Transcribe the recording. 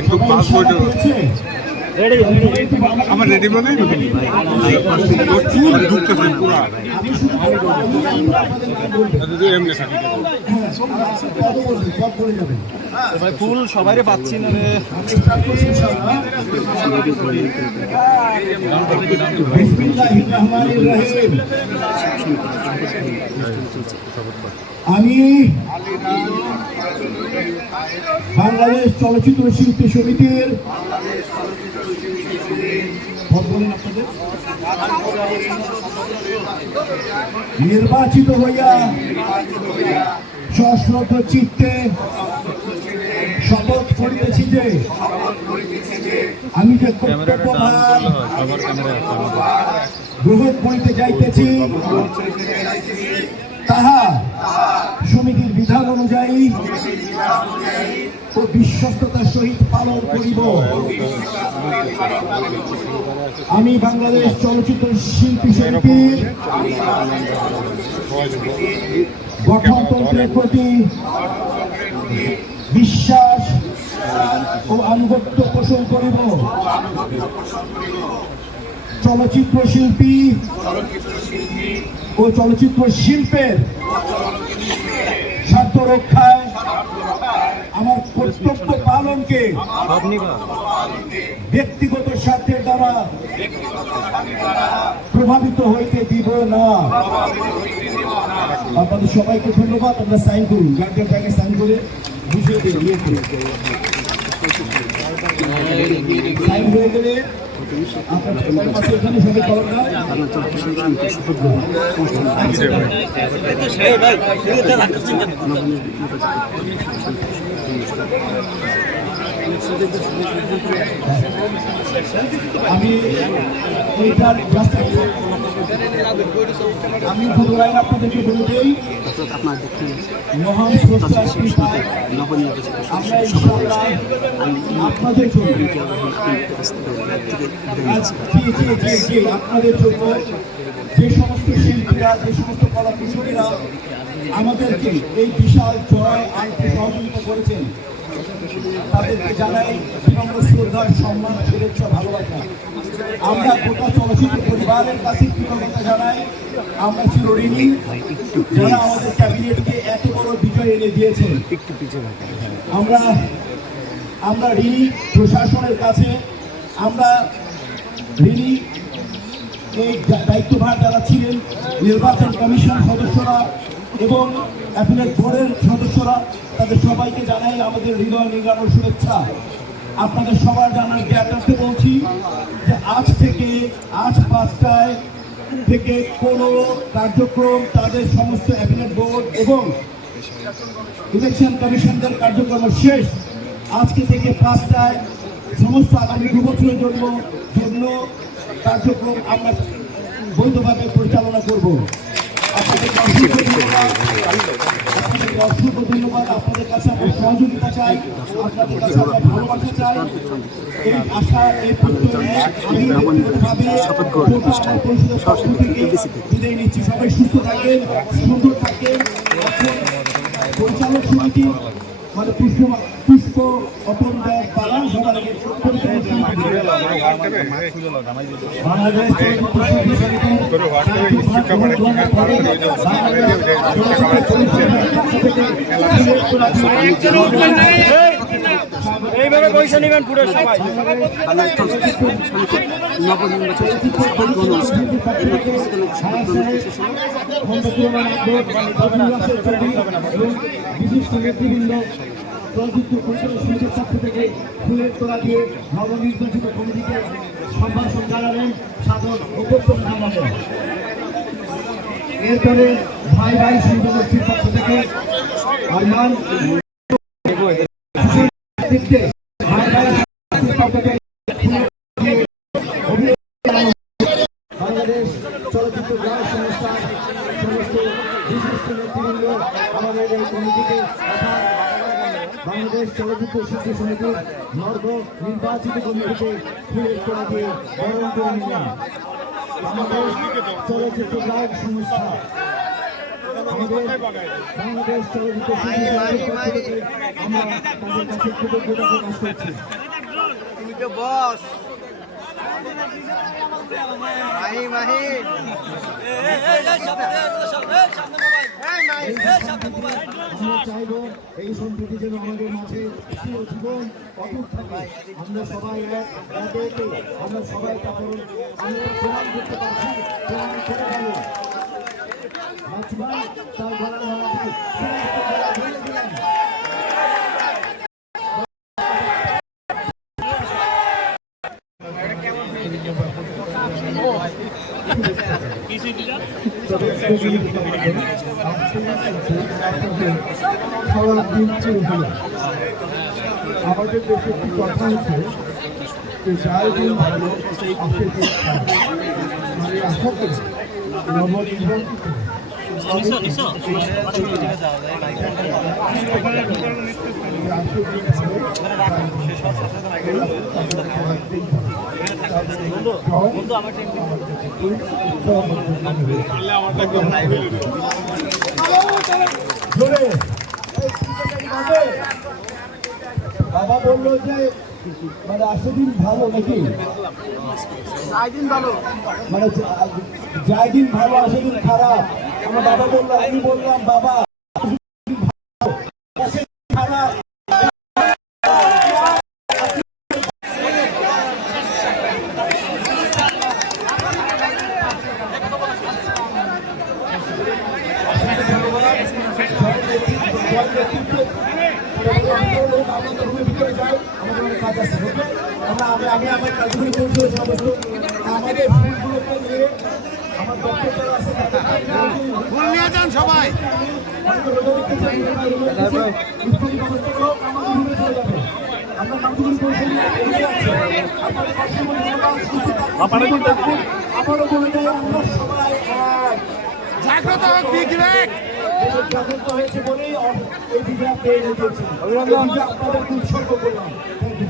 একটু পাসপোর্ট আমার রেডি বলেই ঢুকতেছে পুরা এমনি ভাই ফুল সবাই পাচ্ছি না রে। আমি বাংলাদেশ চলচ্চিত্র শিল্পী সমিতির নির্বাচিত হইয়া সশ্রদ্ধ চিত্তে শপথ করিতেছি যে আমি যে কর্তব্যভার গ্রহণ করিতে যাইতেছি তাহা সমিতির বিধান অনুযায়ী ও বিশ্বস্ততার সহিত পালন করিব। আমি বাংলাদেশ চলচ্চিত্র শিল্পী সমিতির গঠনতন্ত্রের প্রতি বিশ্বাস ও আনুগত্য পোষণ করিব। চলচ্চিত্র শিল্পী ও চলচ্চিত্র শিল্পের স্বার্থ রক্ষায় আমার কর্তব্য পালনকে ব্যক্তিগত স্বার্থের দ্বারা প্রভাবিত হইতে দিব না। আপনাদের সবাইকে ধন্যবাদ। আমরা সাইন করুন, গার্জিয়ান জায়গায় সাইন করে বুঝিয়ে দিন। সাইন হয়ে গেলে আমি পুনরায় আপনাদেরকে বলে দিই, মহান স্রষ্টার কৃপায় আমরা আপনাদের জন্য আপনাদের জন্য যে সমস্ত শিল্পীরা, যে সমস্ত কলা কুশলীরা আমাদেরকে এই বিশাল জয় আনতে সহযোগিতা করেছেন তাদেরকে জানাই বিনম্র শ্রদ্ধা, সম্মান, শুভেচ্ছা, ভালোবাসা। আমরা গোটা চলচ্চিত্র পরিবারের কাছে কৃতজ্ঞতা জানাই। আমরা চিরঋণী যারা আমাদের ক্যাবিনেটকে এত বড় বিজয় এনে দিয়েছেন। আমরা ঋণী প্রশাসনের কাছে, আমরা ঋণী এই দায়িত্বভার যারা ছিলেন, নির্বাচন কমিশন সদস্যরা এবং অ্যাপিলেট বোর্ডের সদস্যরা, তাদের সবাইকে জানাই আমাদের হৃদয় নিগানোর শুভেচ্ছা। আপনাদের সবার জানার জ্ঞাতার্থে বলছি যে আজ 5টায় থেকে কোনো কার্যক্রম তাদের সমস্ত অ্যাপিলেট বোর্ড এবং ইলেকশন কমিশনদের কার্যক্রম শেষ। আজকে থেকে 5টায় সমস্ত আগামী 2 বছরের জন্য কার্যক্রম আমরা বৈধভাবে পরিচালনা করব। আপনাদেরকে অসংখ্য ধন্যবাদ। আপনাদের কাছে আমরা সহযোগিতা চাই, আপনাদের কাছে আমরা ভালোবাসা চাই। এই আশা, এই প্রত্যয়ে আমি ব্যক্তিগতভাবে বিদায় নিচ্ছি। সবাই সুস্থ থাকেন, সুন্দর থাকেন। পরিচালক সমিতি মানে পুষ্প অপন পালা সবার আগে এইভাবে পয়সা নেবেন পুরো সবাই। বিশিষ্ট নেতৃবৃন্দ চলচ্চিত্র পরিচালক সমিতির পক্ষ থেকে ফুলের তোড়া দিয়ে নবনির্বাচিত কমিটিকে সম্ভাষণ জানালেন, সাদর অভ্যর্থনা জানালেন। এরপরে ভাই ভাই সংগঠনের পক্ষ থেকে আরমান বাংলাদেশ চলচ্চিত্র গ্রাহক সংস্থার সমস্ত বিশিষ্ট নেতৃবৃন্দ আমাদের এই কমিটিকে বাংলাদেশ চলচ্চিত্র শিল্পী সমিতির নর্ব নির্বাচিত কমিটিকে ফুলের তোড়া দিয়ে বরণ করে নিলেন। আমাদের চলচ্চিত্র গ্রাহক সংস্থা বাংলাদেশ চলচ্চিত্র শিল্পী আমরা তাদের কাছে কৃতজ্ঞতা প্রকাশ করছি। তুমি তো বস মাহি মাহি আমরা চাইব এই সম্প্রীতি যেন আমাদের মাঝে চিরজীবন অটুট থাকে। আমরা সবাই আমরা সবাই তা করুন আমরা প্রমাণ করতে পারছি, প্রমাণ করে গেল তার গলার মালা থেকে ধরে দিলেন। আমাদের দেশে একটি কথা হচ্ছে যে যাই দিন ভালো আসে দিন খারাপ। আমি আশা করি নবনির্বাচিত বাবা বললো যে মানে আসে দিন ভালো নাকি মানে যাই দিন ভালো আসে দিন খারাপ। আমার বাবা বললো, আমি বললাম বাবা খারাপ আমি আমার কাজগুলো করছি সমস্ত আমাদের ফুলগুলোকে নিয়ে আমার বক্তব্য আছে ফুল নিয়ে যান সবাই। আমরা কাজগুলো করছি আমারও বলে দেয় আমরা সবাই জাগ্রত হোক বিবেক। জাগ্রত হয়েছে বলেই এই বিভাগ পেয়ে গেছি। আপনাদের উৎসর্গ করলাম। Thank you.